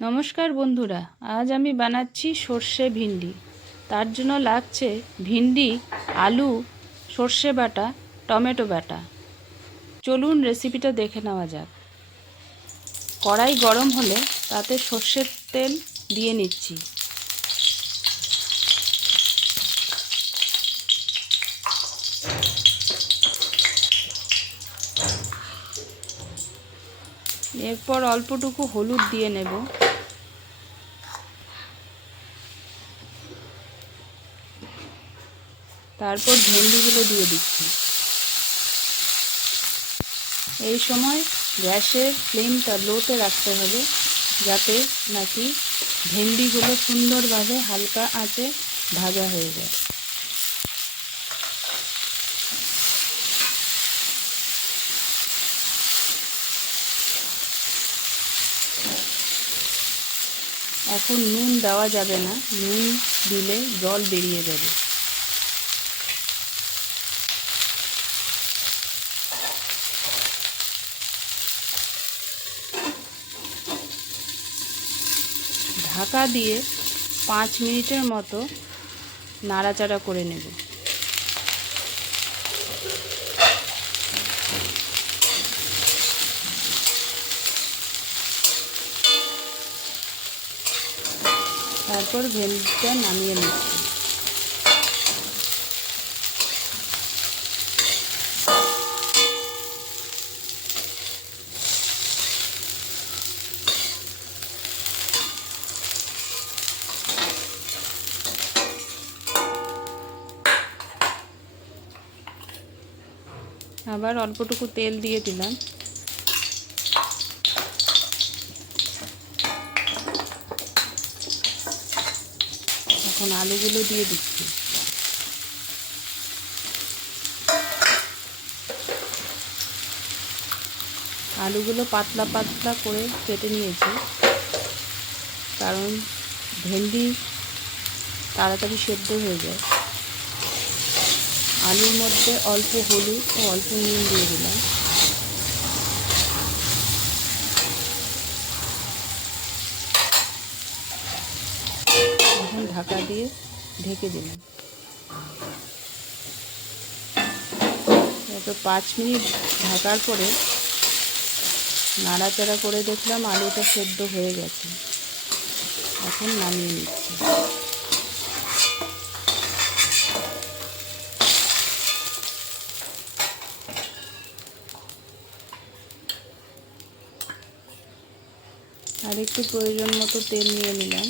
নমস্কার বন্ধুরা, আজ আমি বানাচ্ছি সর্ষে ভিন্ডি। তার জন্য লাগছে ভিন্ডি, আলু, সর্ষে বাটা, টমেটো বাটা। চলুন রেসিপিটা দেখে নেওয়া যাক। কড়াই গরম হলে তাতে সর্ষের তেল দিয়ে নিচ্ছি। এরপর অল্পটুকু হলুদ দিয়ে নেব। তারপর ভেন্ডিগুলো দিয়ে দিচ্ছি। এই সময় গ্যাসের ফ্লেমটা লোতে রাখতে হবে, যাতে নাকি ভেন্ডিগুলো সুন্দরভাবে হালকা আঁচে ভাজা হয়ে যায়। এখন নুন দেওয়া যাবে না, নুন দিলে জল বেরিয়ে যাবে। ঢাকা দিয়ে 5 মিনিটের মতো নাড়াচাড়া করে নেব। তারপর ভেন্ডিটা নামিয়ে নিচ্ছি। আবার অল্পটুকু তেল দিয়ে দিলাম। এখন আলুগুলো দিয়ে দিচ্ছি। আলুগুলো পাতলা পাতলা করে কেটে নিয়েছি, কারণ ভেন্ডি তাড়াতাড়ি সেদ্ধ হয়ে যায়। আলুর মধ্যে অল্প হলুদ ও অল্প নুন দিয়ে দিলাম। এখন ঢাকা দিয়ে ঢেকে দিলাম। তো 5 মিনিট ঢাকার পরে নাড়াচাড়া করে দেখলাম আলুটা সেদ্ধ হয়ে গেছে। এখন নামিয়ে নিচ্ছি। আর একটু প্রয়োজন মতো তেল নিয়ে নিলাম।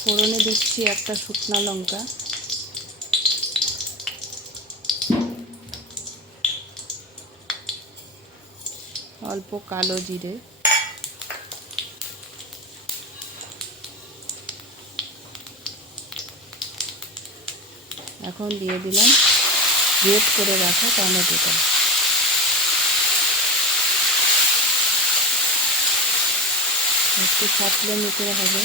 ফোড়নে দিচ্ছি একটা শুকনো লঙ্কা, অল্প কালো জিরে, এখন দিয়ে দিলাম গ্রেট করে রাখা টমেটোটা। একটু সাঁতলে নিতে হবে,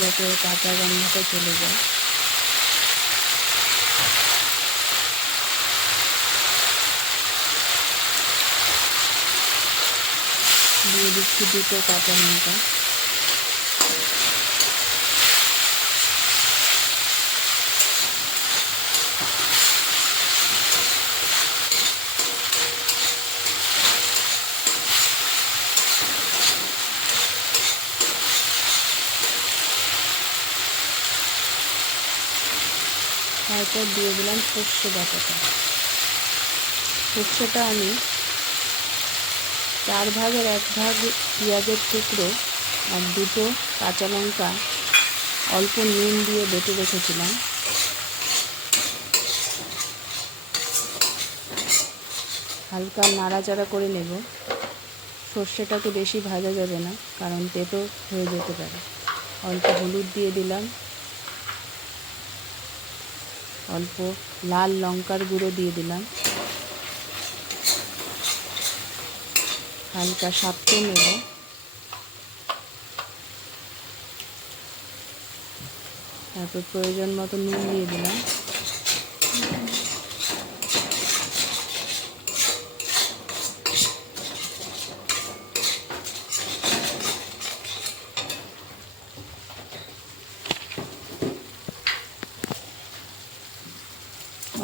যাতে কাঁচা গন্ধটা চলে যায়। দিয়ে দিচ্ছি 2টো কাঁচা লঙ্কা। তারপর দিয়ে দিলাম সর্ষে বাটাটা। সর্ষেটা আমি 4 ভাগের 1 ভাগ পেঁয়াজের টুকরো আর 2টো কাঁচা লঙ্কা অল্প নুন দিয়ে বেটে রেখেছিলাম। হালকা নাড়াচাড়া করে নেব। সর্ষেটাকে বেশি ভাজা যাবে না, কারণ তেতো হয়ে যেতে পারে। অল্প হলুদ দিয়ে দিলাম, অল্প লাল লঙ্কার গুঁড়ো দিয়ে দিলাম, হালকা সাঁতলে নেব। তারপর প্রয়োজন মতো নুন দিয়ে দিলাম।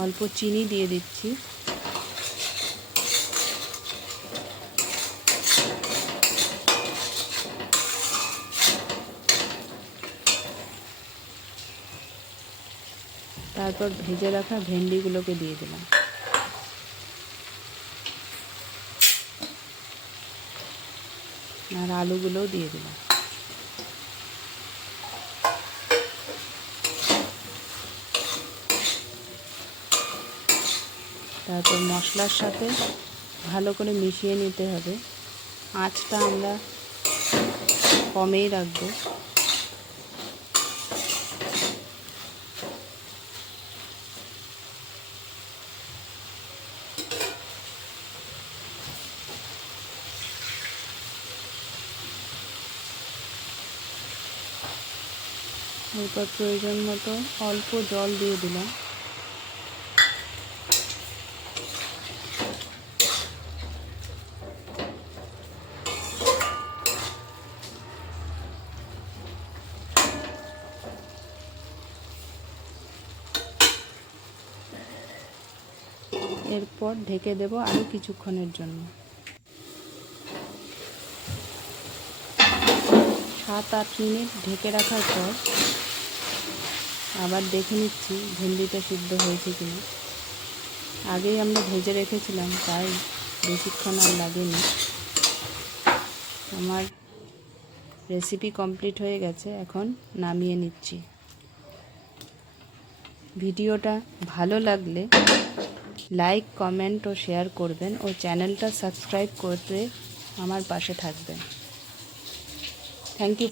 অল্প চিনি দিয়ে দিচ্ছি। তারপর ভেজে রাখা ভেন্ডিগুলোকে দিয়ে দিলাম। আর আলুগুলোও দিয়ে দিলাম। তারপর মশলার সাথে ভালো করে মিশিয়ে নিতে হবে। আঁচটা আমরা কমেই রাখবো। এরপর প্রয়োজন মতো অল্প জল দিয়ে দিলাম। এরপর ঢেকে দেব আরও কিছুক্ষণের জন্য। 7-8 মিনিট ঢেকে রাখার পর আবার দেখে নিচ্ছি ভেন্ডিটা সিদ্ধ হয়েছে কিনা। আগেই আমরা ভেজে রেখেছিলাম, তাই বেশিক্ষণ আর লাগেনি। আমার রেসিপি কমপ্লিট হয়ে গেছে, এখন নামিয়ে নিচ্ছি। ভিডিওটা ভালো লাগলে লাইক, কমেন্ট ও শেয়ার করবেন ও চ্যানেলটা সাবস্ক্রাইব করে আমার পাশে থাকবেন। Thank you.